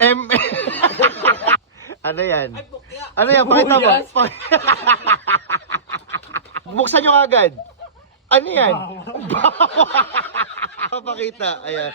M. Ano yan? Ano yan? Pakita mo. Buksan nyo agad. Ano yan? Papakita. Ayan.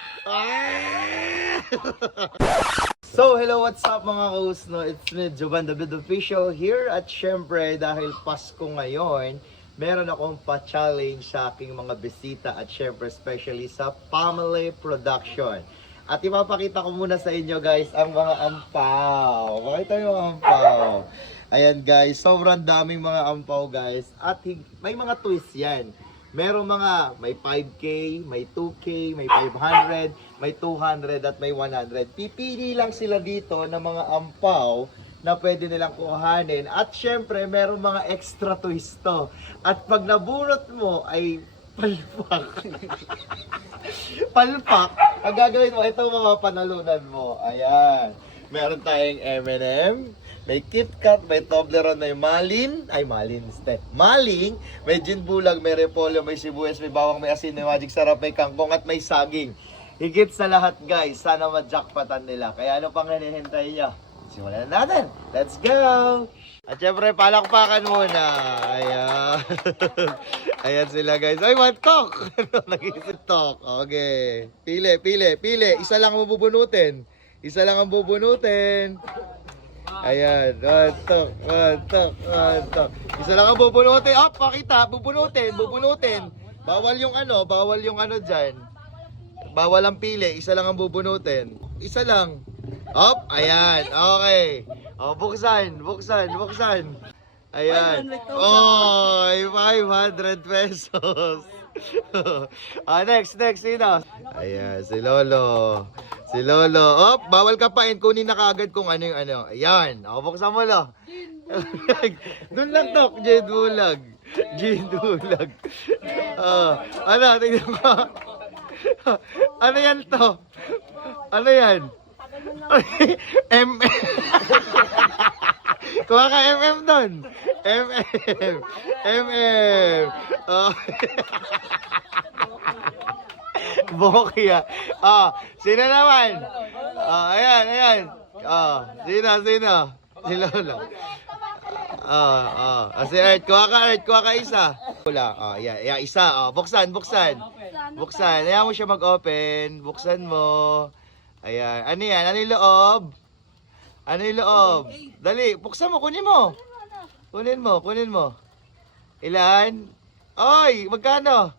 So, hello, what's up mga kaus, no? It's me, Jovan David Official here. At syempre, dahil Pasko ngayon, meron akong pa-challenge sa aking mga bisita at syempre, especially sa family production. At ipapakita ko muna sa inyo guys ang mga ampaw. Pakita yung mga ampaw. Ayan guys, sobrang daming mga ampaw guys. At may mga twist yan. Meron mga may 5K, may 2K, may 500, may 200 at may 100. Pipili lang sila dito ng mga ampaw na pwede nilang kuhanin. At syempre, meron mga extra twist to. At pag nabunot mo ay palpak. Palpak. Ang gagawin mo, ito mga panalunan mo. Ayan. Meron tayong M&M. May KitKat, may Toblerone, may Malin. Ay, Malin instead. Maling. May gin bulag, may repolyo, may sibuyas, may bawang, may asin, may magic sarap, may kangkong at may saging. Higit sa lahat guys, sana ma-jackpotan nila. Kaya ano pang hinihintay nyo? Simulan na natin. Let's go! At syempre, palakpakan muna. Ayan. Ayan sila guys. Ay, one talk! Nag-isip talk. Okay. Pili, pili, pili. Isa lang ang bubunutin. Isa lang ang bubunutin. Ayan. One talk, one talk, one talk. Isa lang ang bubunutin. Oh, pakita. Bubunutin, bubunutin. Bawal yung ano dyan. Bawal ang pili. Isa lang ang bubunutin. Isa lang. Hop, ayan. Okay. O, buksan, buksan, buksan. Ayan. Oh, 500 pesos. Next, sino? Ayan, si Lolo. Si Lolo. Hop, bawal ka pa. Kunin na kaagad kung ano yung ano. Ayan. O, buksan mo, Lo. Doon lang, Tok. Gin bulag. Gin bulag. Ano, tingnan mo. Ano yan to? Ano yan? MM. Kuha ka MM doon. MM. MM. Oh. Bokia. Sino naman? Ayan, ayan. Sino? Si Lolo. Si Earth. Kuha ka isa. Wala. Yeah, isa. Buksan. Buksan. Ayaw mo siya mag-open. Buksan mo. Ayan. Ano yan? Ano yung loob? Ano yung loob? Dali, buksan mo, kunin mo. Kunin mo. Ilan? Oy, magkano?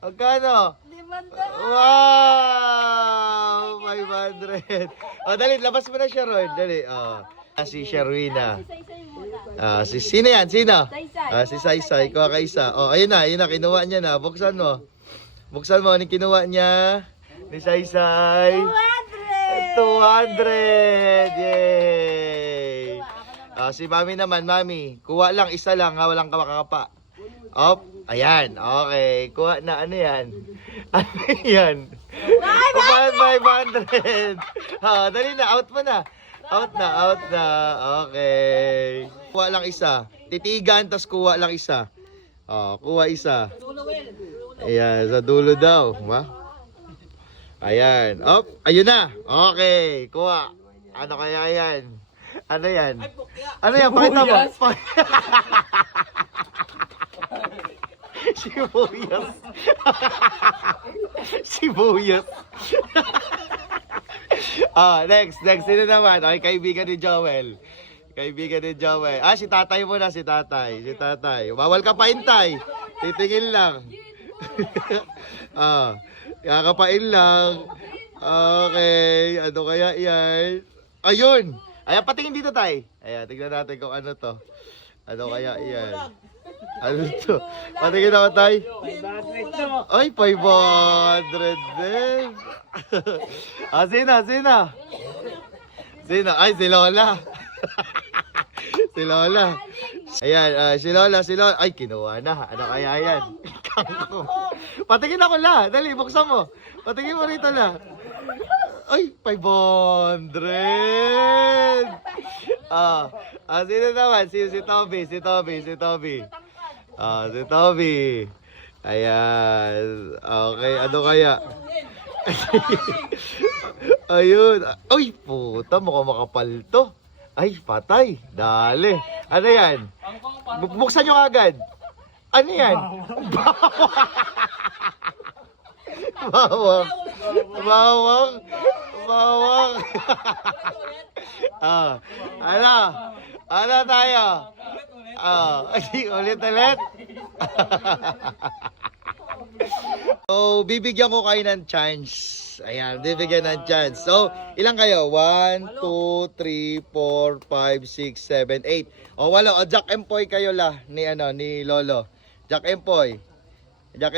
Magkano? 500. Wow! 500. Dali, labas mo na siya, Ron. Dali. Si Sherwina. Sino yan? Sino? Si Saysay. Kuha ka isa. Ayun na. Kinuha niya na. Buksan mo. Anong kinuha niya? Ni Saysay. 200! Yay! Si Mami naman, Mami. Kuha lang, isa lang ha, walang kakapa. Op, ayan, okay. Kuha na, ano yan? Ano yan? 500! Dali na, out mo na. Out na. Okay. Kuha lang isa. Titigan, tas kuha lang isa. Kuha isa. Ayan, sa dulo daw. Ayan. Ayun na. Okay. Kuha. Ano kaya yan? Ano yan? Ano yan? Pakita mo. Sibuyas. Sibuyas. Next. Sino naman? Okay, kaibigan ni Joel. Si tatay mo na, si tatay. Bawal ka paintay. Titingin lang. Kakapain lang. Okay. Ano kaya yan? Ayun! Ayan, patingin dito tayo. Ayan, tignan natin kung ano to. Ano kaya yan? Ano to? Patingin ako tayo. 500 Ay, 500 din. Sino? Ay, si Lola. Si Lola. Ayan, si Lola. Ay, kinuha na. Ano kaya yan? Patingin ako la. Dali, buksan mo. Patingin mo rito la. Ay, 500. Sino naman? Si Toby. Si Toby. Ayan. Okay, ano kaya? Ayun. Uy, puta, mukhang makapal to. Ay, patay. Dali. Ano yan? Buksan nyo agad. Ano yan? Bawang. Bawang. Bawang. Ano? Ano tayo? Ulit. So, bibigyan ko kayo ng chance. Ayan, bibigyan ng chance. So, ilang kayo? 1, 2, 3, 4, 5, 6, 7, 8. O, walo. O, Jack Empoy kayo ni Lolo. Jack Empoy. Jack.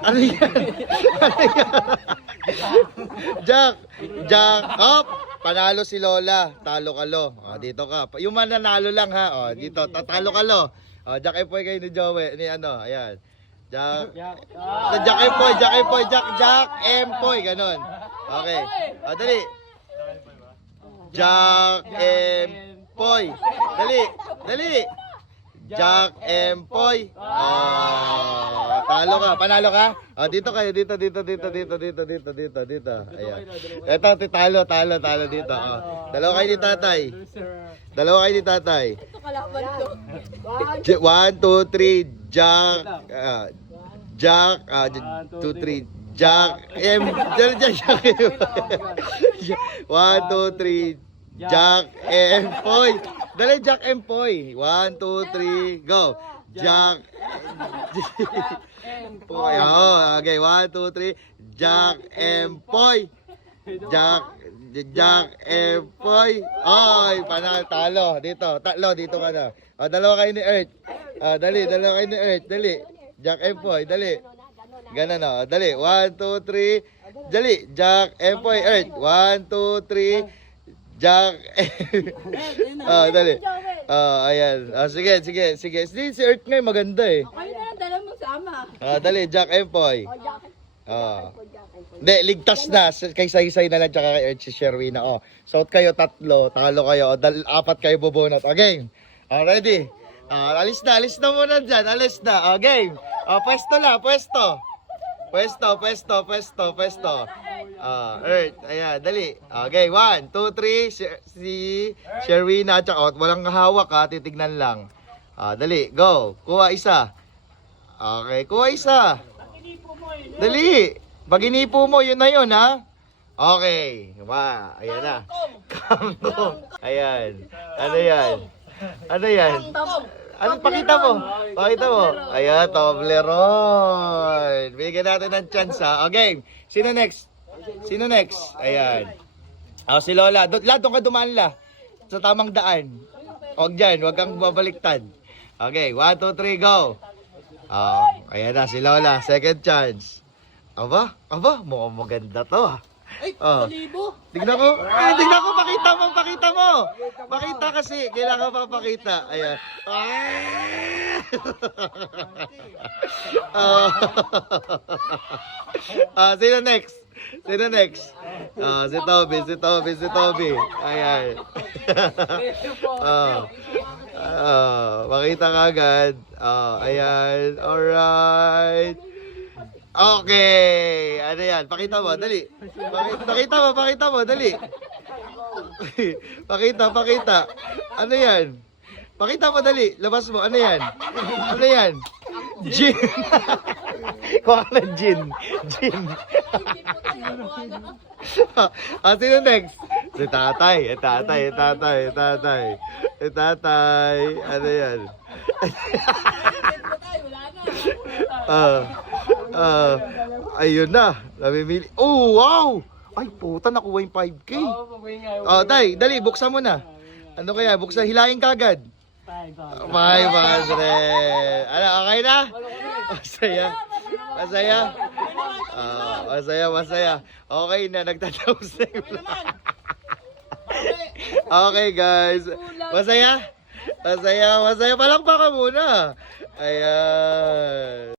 Ano yan? Jack. Up. Panalo si Lola. Talo ka lo. O, dito ka. Yung mananalo lang ha. O, dito. Tatalo ka lo. O, Jack Empoy kayo ni Joey. Ayan. Jack Empoy. Ganon. Okay. O, dali. Jack Empoy. Dali. Jack Empoy. Talo ka, panalo ka? Dito kayo, dito. Ayan. Ito, talo dito. Dalawa kayo ni tatay. Ito kalaban to. 1, 2, 3, Jack, 2, 3, Jack M. Jack M. 1, 2, 3, Jack Empoy. Dali, Jack Empoy. 1, 2, 3, go. Jack Empoy. Okay, 1, 2, 3, Jack Empoy. Jack Empoy. Ay, panalo, talo. Dito ka na. Dalawa kayo ni Earth. Dalawa kayo ni Earth. Dali. Jack Empoy, dali. Ganun o. Dali. 1, 2, 3. Dali. Jack Empoy, Earth. 1, 2, 3. Jack. Dali. Ayan. Sige. Si Earth ngayon maganda eh. Ako yun na, dala mo sama. Dali, Jack Empoy. Hindi, ligtas na. Kay Saysay na lang tsaka kay Earth si Sherwina. Suot kayo tatlo, talo kayo. Apat kayo bubunot. Game. Ready? Alis na muna dyan. Alis na. Game. Pwesto. Earth. Ayan, dali. Okay, 1, 2, 3. Si Sherwina at saka walang hawak ha. Titignan lang. Dali, go. Kuha isa. Okay, kuha isa. Dali. Pag inipo mo, yun na yun ha. Okay. Ayan na. Kangkong. Ayan. Ano yan? Ano, pakita mo. Ayan, Toblerone. Bigyan natin ng chance ha. Okay. Sino next? Ayan. Si Lola. Doon ka dumaan la. Sa tamang daan. Huwag dyan. Huwag kang babaliktad. Okay. 1, 2, 3, go. Ayan na si Lola. Second chance. Aba, mukhang maganda to ha. Ay, kalibo. Tignan ko, pakita mo. Pakita kasi, kailangan pa pakita. Ayan. Sino next? Si Toby. Ayan. Pakita ka agad. Ayan, alright. Okay. Ano yan? Pakita mo, dali. Pakita mo, dali. Pakita. Ano yan? Pakita mo, dali. Labas mo. Ano yan? Gin. Kuha ka ng gin. Sino next? Si tatay. Ano yan? Ayun na. Namimili. Oh, wow! Ay, puta, nakuha yung 5K. Dali, buksan mo na. Ano kaya? Hilahin ka agad. 500. Ano, okay na? Masaya. Okay na, nagtataos na yung Okay, guys. Masaya. Palakpakan muna. Ayan.